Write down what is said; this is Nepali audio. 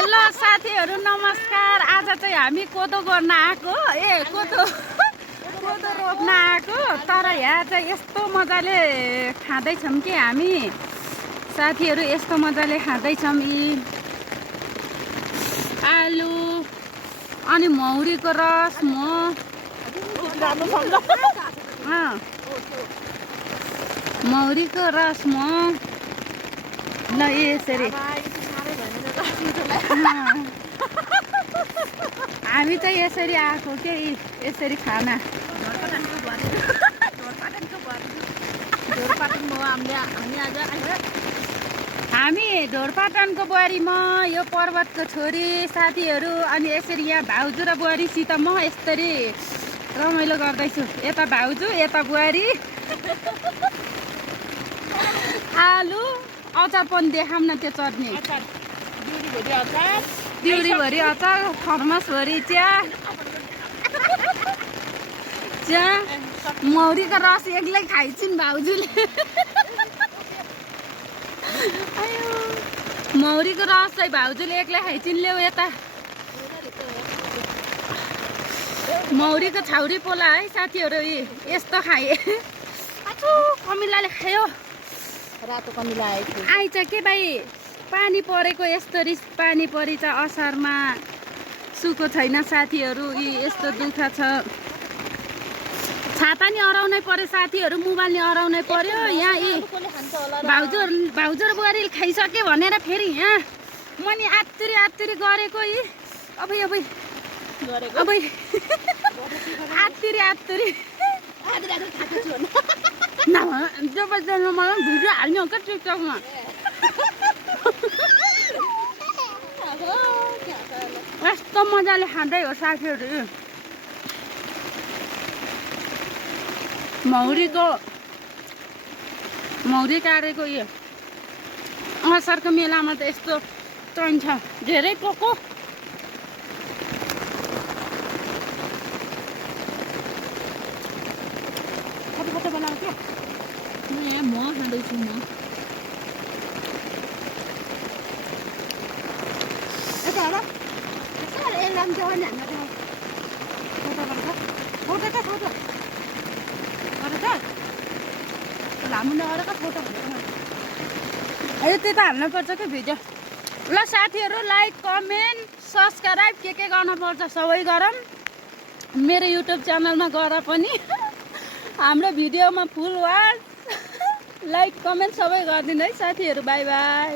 हेलो साथीहरू नमस्कार। आज चाहिँ हामी कोदो गर्न आएको कोदो रोप्न आएको। तर यहाँ चाहिँ यस्तो मजाले खाँदैछौँ कि हामी साथीहरू, यस्तो मजाले खाँदैछौँ यी आलु अनि मौरीको रस मौरीको रस ल यसरी हामी चाहिँ यसरी आएको के यसरी खाना। हामी ढोरपाटनको बुहारीमा यो पर्वतको छोरी साथीहरू, अनि यसरी यहाँ भाउजू र बुहारीसित म यसरी रमाइलो गर्दैछु। यता भाउजू यता बुहारी। आलु अचार पनि देखाउँ न, त्यो चट्नी दिउरीभरि अचार, थर्मसभरि चिया, मौरीको रस एक्लै खाइछिन् भाउजूले। मौरीको रस चाहिँ भाउजूले एक्लै खाइछिन्। ल्याउ यता मौरीको छाउरी पोला है साथीहरू, यस्तो खाए। कमिलाले खायो, रातो कमिला आएको आइज के भाइ। पानी परेको यस्तो पानी परिछ असारमा, सुको छैन साथीहरू। यस्तो दुःख छ। छाता नि अराउनै पर्यो साथीहरू, मोबाइल नि अराउनै पर्यो। यहाँ भाउजू र बुहारीले खाइसक्यो भनेर फेरि यहाँ म नि आत्तिरी गरेको अब आत्तिरी जब मलाई भिडियो हाल्ने हो क्या टिकटकमा। यस्तो मजाले खाँदै हो साथीहरू। मौरी काटेको असारको मेलामा त यस्तो चाहिन्छ धेरै कोको। कति बनाएको यहाँ म खाँदैछु म। त्यो त हाल्नुपर्छ क्या भिडियो। ल साथीहरू, लाइक कमेन्ट सब्सक्राइब के गर्नुपर्छ सबै गरौँ। मेरो युट्युब च्यानलमा गएर पनि हाम्रो भिडियोमा फुल वाच लाइक कमेन्ट सबै गरिदिनु है साथीहरू। By by.